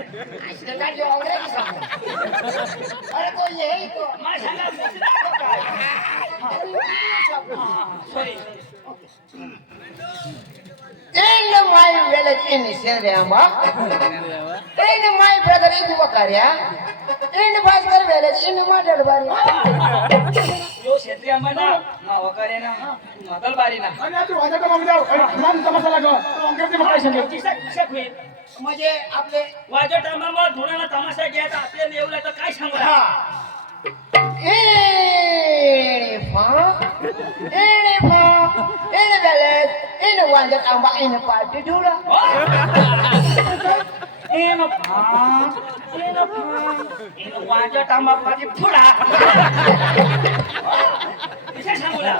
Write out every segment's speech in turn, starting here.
आजकाल जो अंग्रेजी शब्द अरे तो यही तो मैं सांगा sorry in my village in Sirama, in my brother in Wakaria, in Bhaskar village in Madalbari. यो क्षेत्रीय मना ना वकारे ना मदलबारी ना आणि आता वाजता मग जाऊ मान तमाशा लागो अंग्रेजी मध्ये काय सांगेल किसा किसा होईल म्हणजे आपले वाजो टाइममा धुळाला तमाशा घ्यायचा आपल्याला येऊला तर काय सांगू in village, in one that I'm in a party dula. इन वाजो टाइममा पाजी फुडा किसा सांगूला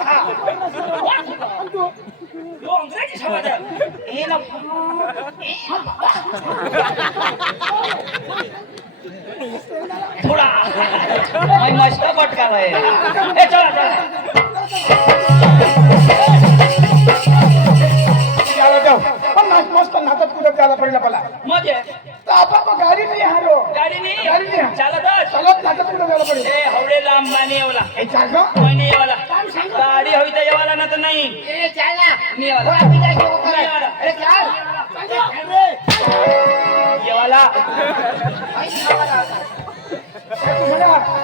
यो अंग्रेजी समज इन थोडा मैं मस्त पटकाला आहे ए चला चला चला जाऊ पण मस्त नाटक कुठे त्याला पडला पला मजे तर आपण गाडी नाही हारो गाडी नाही गाडी नाही चालत चलत नाटक कुठे त्याला पडेल ए हवडे लांबानी येवला हे चाल गं कोणी येवला गाडी हवी तर येवाला ना तर नाही ए चला मी येवाला थोडा पिता घेऊ का अरे चल येवाला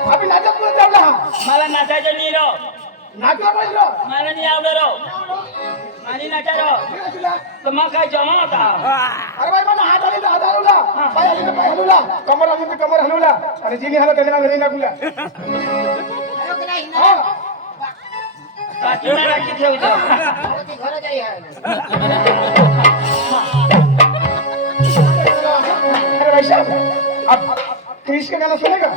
आपण नाटक कुठे त्याला मला नाचायचं नाही रो नाटक पाहिलं मला नाही आवडलं रो आणि नाचारो तुला तर मग काय जमा होता अरे बाई मला हात हलवला पाय हलवला कमर हलवली तर कमर हलवला आणि जिनी हलवला त्याला घरी टाकूला आयो की नाही हा काकीला राखी ठेवतो ती घर जाई आहे अरे भाई साहब आप क्रिश का गाना सुनेगा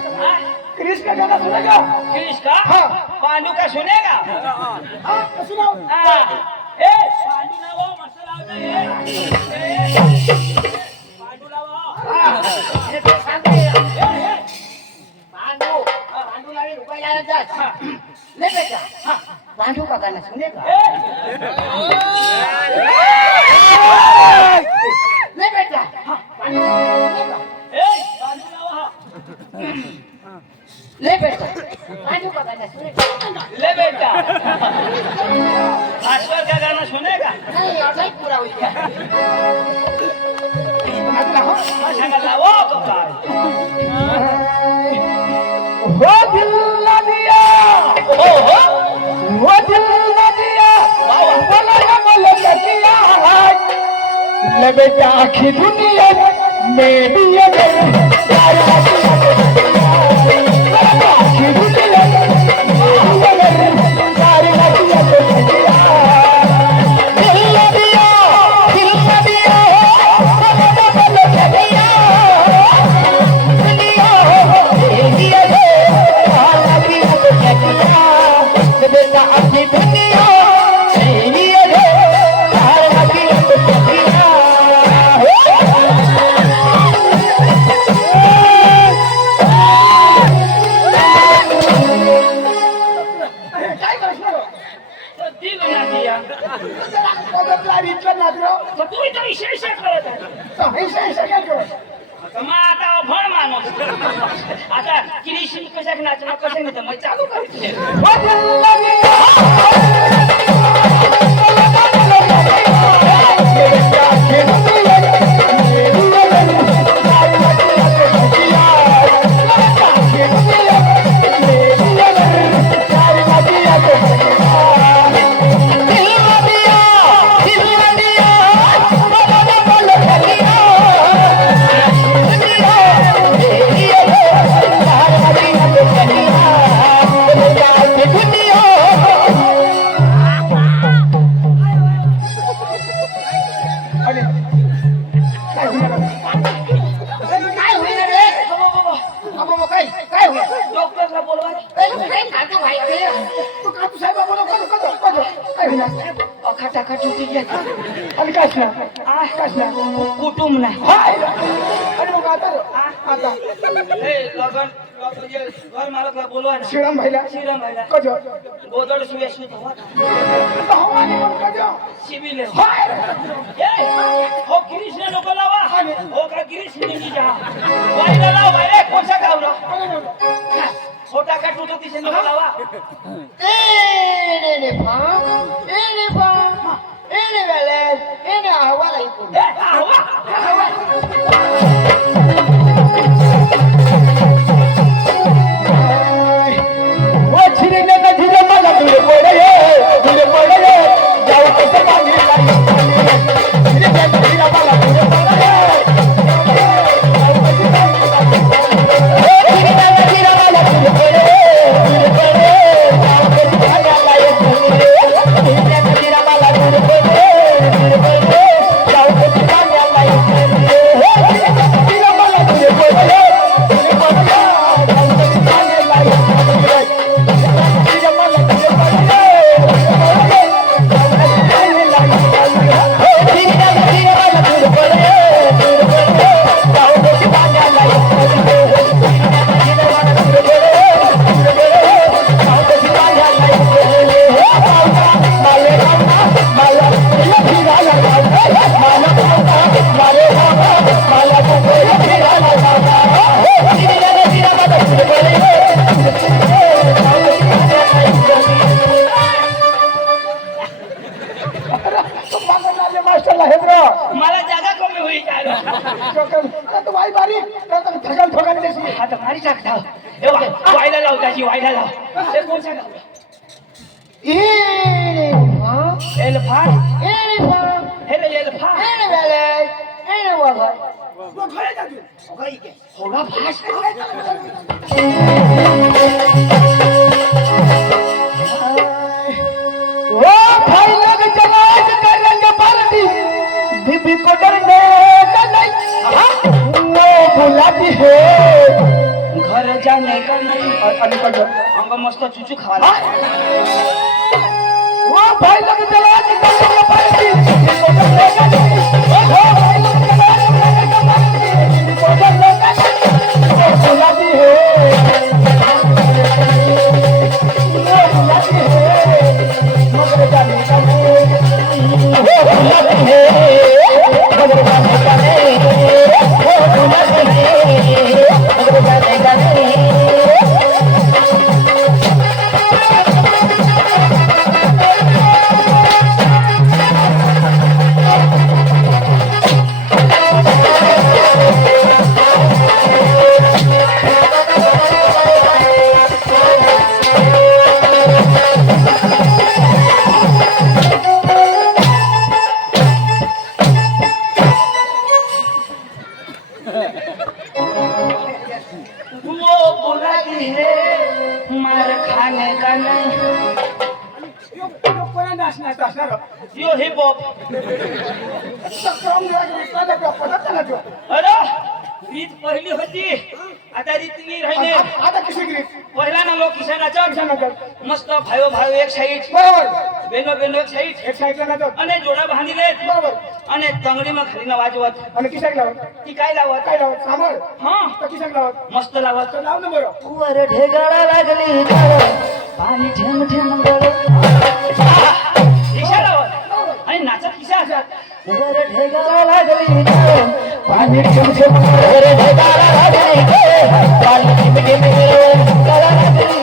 क्रिश का गाना सुनेगा क्रिश का हाँ। पांडू का सुनेगा हाँ सुनाओ हाँ। ए पांडू लावो मस्त लावतो ए पांडू लावो अरे ते सांगते पांडू लावी रुपये लायला जा ले बेटा पांडू का गाना सुनेगा ले बेटा पांडू सुनेगा ए पांडू लावो ले बेटा पांडू का गाना सुनेगा ले बेटा भास्कर का गाना सुनेगा नहीं ऐसा ही पूरा हो गया भाषा लावो बाबा वो दिल न दिया वो दिल न दिया बोला किया ले बेटा आखी दुनिया में भी ये प्यार आखी दुनिया आता किरीशी कशाक नाचणं कसं नाही तर मग चालू करायचं खटाखट उठी गेला आणि कसला कसला कुटुंब नाही हाय आणि मग आता आता ए लगन म्हणजे घर मालकला बोलवा ना श्रीराम भाईला श्रीराम भाईला कजो गोदड सुया सुत हवा हवाने पण कजो शिबिले हाय हो कृष्ण नको लावा हो का कृष्ण नी जा वाईला लाव वाईला कोणचा गावला छोटा का टुटो तिसे नको लावा Ini Veles, ini awal itu. वो छिरने का झिरे माला दूर पड़े जाओ कैसे पानी लाई छिरने का झिरे माला दूर पड़े मला जागा कमी होई तो वाई बारी ठगल ठोगल देसी आता मारी टाकता ए वाईला लाव त्याची वाईला लाव ते कोणचा गाव Ini एल्फा Pak. हेले alpha Ini Veles, ini Wagai. वो घरे जा तू होगा के होगा भाष वो भाई लोग जमात करेंगे पार्टी बीबी को डरने का नहीं वो बुलाती है घर जाने का नहीं और अंग मस्त चुचू खाला वो भाई लोग जमात करेंगे पार्टी बीबी को डरने का नहीं वो भाई लोग जमात करेंगे पार्टी बीबी को डरने का नहीं वो बुलाती है मगर जाने का नहीं वो बुलाती है मगर जाने का नहीं वो बुलाती है मगर जाने का नहीं वो बुलाती है मार खाने का नहीं यो हिप हॉप अरे रीत पहिली होती आता रीत नाही राहिली आता किसी की पहिला ना लोक किशनाचा मस्त भायो भायो एक साइड बरोबर बेनो बेनो एक साइड एक साइड ला जातो અને જોડા બાંધી લે बरोबर અને તંગડીમાં ખાલીને વાજવત आणि किशाक लावत ती काय लावत काय लावत सांभाळ हा तर किशाक लावत मस्त लावत तर लाव ना बरं वर ढेगाळा लागली पाणी ठेम ठेम गळ किशा लावत आणि नाचत किशा वर ढेगाळा लागली पाणी ठेम ठेम वर ढगाला लागली पाणी ठेम ठेम ढगाला लागली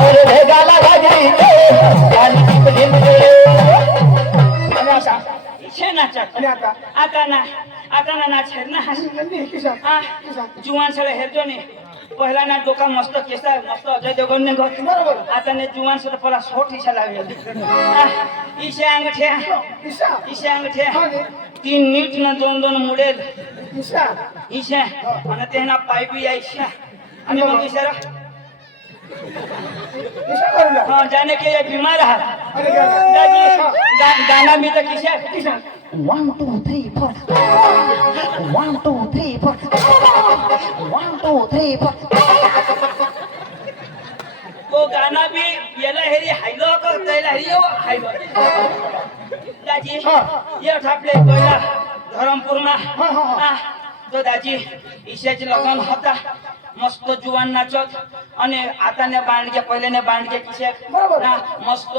वर ढगाला लागली पाणी ठेम ठेम आणि असा इच्छे नाचत आणि आता आता ना नाच हेर ना नंदी किशाक आ किशाक जुवान सळे हेरजो ने पहिला ना डोका मस्त केसा मस्त अजय देवगन ने घर बरोबर आता ने जुवान सळे पला सोट इशा लागेल इशे अंगठ्या किशाक इशे अंगठ्या आणि तीन नीट ना दोन मुडेल किशाक इशे आणि तेना पाईपी या इशे आणि मग इशारा किशाक करू लाग हाँ जाने के ये बीमार है अरे क्या दादी गाना भी तो किसे किशाक 1 2 3 4 1 2 3 4 1 2 3 4 वो गाना भी ये लहरी हाइलो को ते लहरी हो हाइलो दादी हाँ। ये ठापले कोयला धरमपुर में हाँ, हाँ, हाँ। તો દાજી ઈશાજી લગન હતા મસ્ત જુવાન નાચત અને આતાને બાંડજે પહેલેને બાંડજે કિસે બરાબર. ના મસ્ત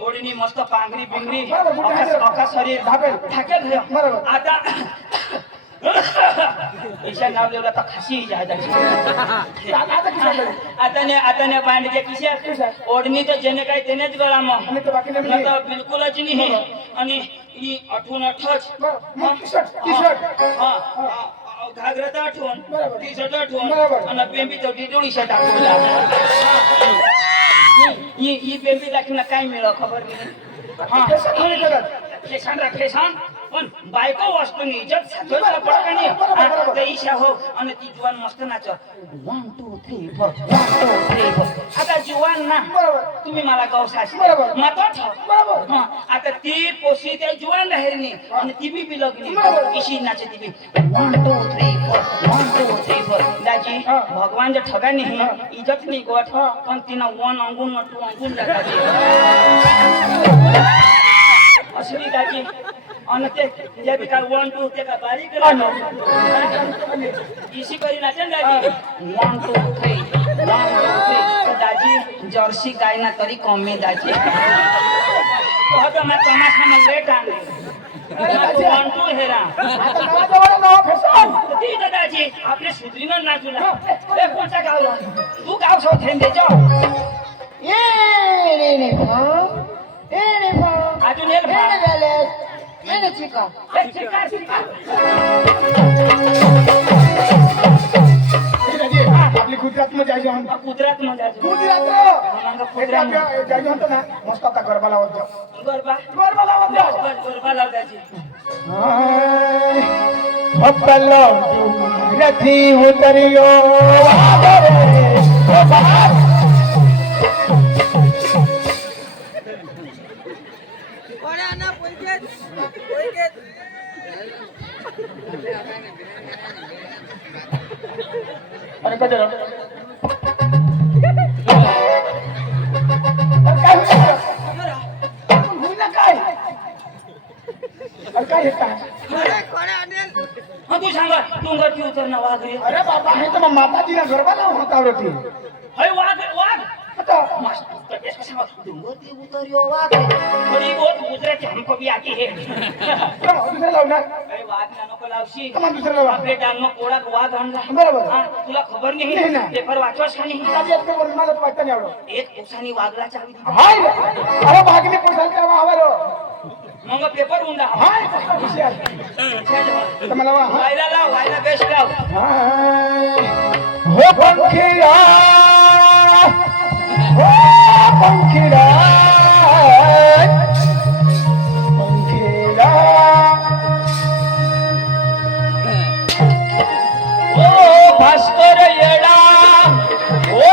ઓડીની મસ્ત પાંગરી બિંગરી બરાબર, બુટા આખા શરીર ઢાકેલ. ઢાકેલ થયો બરાબર. આતા ઈશા નામ લેવલા તો ખસી જાય દાજી આતાને બાંડજે કિસે ઓડની તો જેને કાઈ તેને જ ગળામાં અને તો બાકીને ન તો બિલકુલ જ નહીં અને ઈ અઠું ન ઠચ ટી-શર્ટ હા ઘાઘરા તો અઠું બરાબર. ટી-શર્ટ અઠું બરાબર. અને પેમ્પી તો ડીડોળી શર્ટ આખું ઈ પેમ્પી રાખીને કાઈ મેળો ખબર નહીં હા ફેશન પણ બાઈકો વસ્તુની ઇજ્જત સાથે જ પડકણી આ તો ઈશા હો અને તી જુવાન મસ્ત નાચો 1 2 3 4 1 2 3 4 आता जवान ना बरोबर. तुम्ही मला गाव साशी बरोबर. मत ठेव बरोबर. हां आता ती पोशी त्या जवान राहिली आणि ती बी लगनी बरोबर. इशी नाचे ती बी 1 2 3 4 1 2 3 4 दाजी हां. भगवान जे ठगा नाही इज्जत नाही गोठ हां. पण तिना 1 अंगून 2 अंगून दाजी असली दाजी आणि ते जे बी काय 1 2 ते का बारीक केलं इशी करी नाचे ना दाजी 1 2 3 1 2 3 दाजी जर्सी गाय ना तरी कमी दाजी तो आता मैं तमाशा में लेट आने दाजी. 1 2 हेरा ठीक आहे दाजी आपले सुधरीनं नाचूला ए कोणचा गाव तू गाव सौ थेन दे जाओ अजून एक आपली गुजरात मध्ये जायचं म्हणतो गुजरात मध्ये गुजरात जायचं म्हणतो ना मस्त आता गरबा लावतो गरबा लाव दाजी पप्पलो रथी उतरियो अरे कधी काय तू सांगा डोंगरची उतरणं वाघ रे अरे बाबा हे तर मग माताजीला गरबा लावून होता होती हय वाघ वाघ आता मस्त कैसे सांगा डोंगरची उतरियो वाघ थोड़ी बहुत गुजराती हमको भी आती है दुसरं लावणार अरे वाघ ना नको लावशी कमान दुसरं लावा आपले डांगनो कोडा वाघ आणला बरोबर. हा, तुला खबर नाही नाही ना. पेपर वाचवास का नाही माझी एक तर मला तर वाटतं नाही एवढं एक ओसानी वाघला चावी दिली हाय अरे भागली पोसाल तेव्हा हवालो मग पेपर उंडा हाय हुशार. तर मला वा हा. वायला बेस्ट लाव हाय. हो पंखीरा हो पंखीरा पंखीरा ओ भास्कर येडा ओ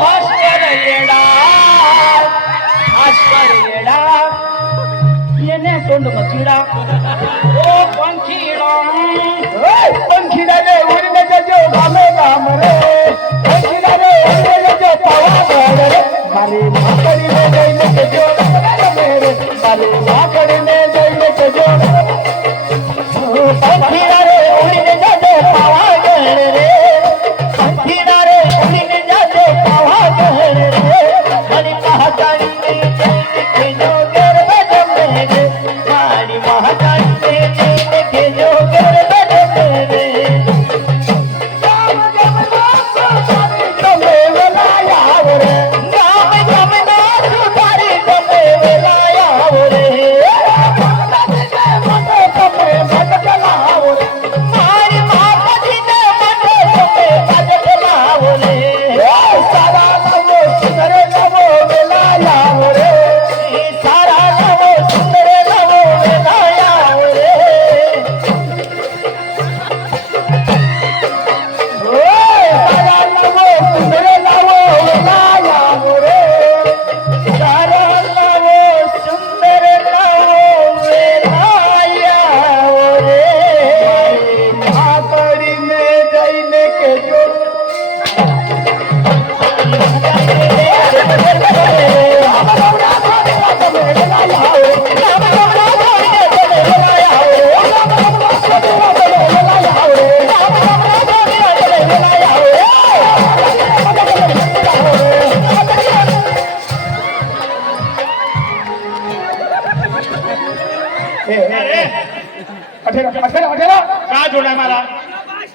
भास्कर येडा भास्कर येडा येने तोंड मचिडा ओ पंखीडा पंखीरा रे उडने जो घामे घाम रे पंखीरा रे उडने जो पावा बड़ रे मारी माकड़ी ने जइने के जो मेरे मारी माकड़ी ने जइने के जो पंखीरा रे उडने जो पावा बड़ रे पंखीरा रे उडने जो पावा बड़ रे मारी महाकाली ने जइने के जो गर बजम रे मारी महाकाली ने जइने के जो गर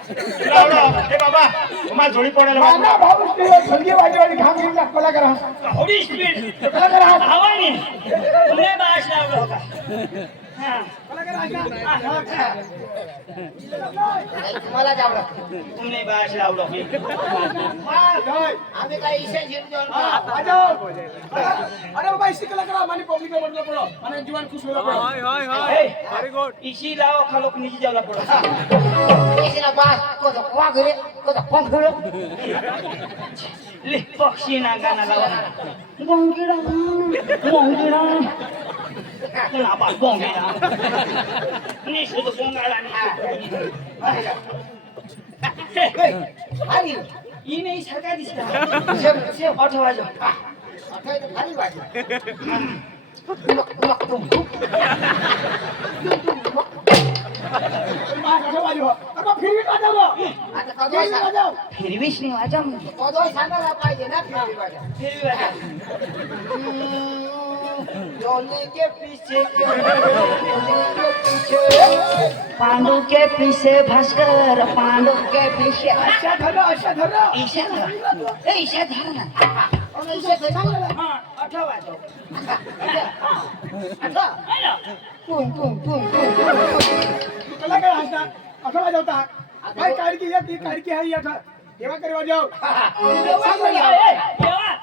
हे बाबा मला जोडी पडायला माझा भाऊ संगी वाजवाडी घाम घेऊन दाखवला करा थोडी स्पीड करा हवानी तुने बाश लावलं होता हा मला जावं तुमने बाश लावलं आम्ही काय इशे जिंकून अरे बाबा इसी कला करा मानी पब्लिक में बढ़ना पड़ो माने जीवन खुश होला पड़ो इसी लाओ खालो निजी जावला पडो इसीला बास कोदा वागरे कोदा पंखरे ले पक्षी ना गाना लावा गोंगिडा गोंगिडा कुणा बा गोंगिडा नि शुद्ध गोंगाला भारी ई नाही सरका दिसला सेम सेम ऑटो वाजव आता इथं भारी वाटलं मागं वाजव अरे फिरी वाजव आता कदोय वाजव फिरवीश नाही वाजव कदोय सांगायला पाहिजे ना फिरवी वाजा फिरवी वाजव डोली के पीछे पांडु के पीछे भास्कर पांडु के पीछे अच्छा धर ईशा धर ए ईशा धर ना और इसे सांगायला हा ऑटो वाजव आता है ना तुम तू कला काय हसता असं वाजवता काय काडकी या ती काडकी आहे या तेव्हा करे वाजव सांग मला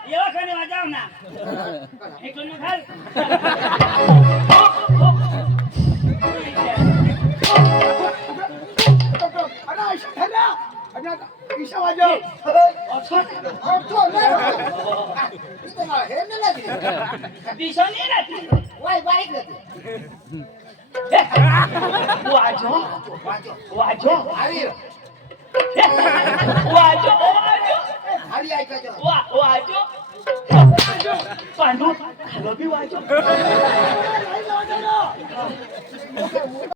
येवा खाने वाजव ना इकडून घाल अरे ऐशा धरला अरे ईशा वाजव इथं मला हे नाही लागली दिसो नाही राहती वाय बारीक राहते वाजव वाजव भारी वाजव भारी ऐकायचं वाजव पांडू खालो बी वाजव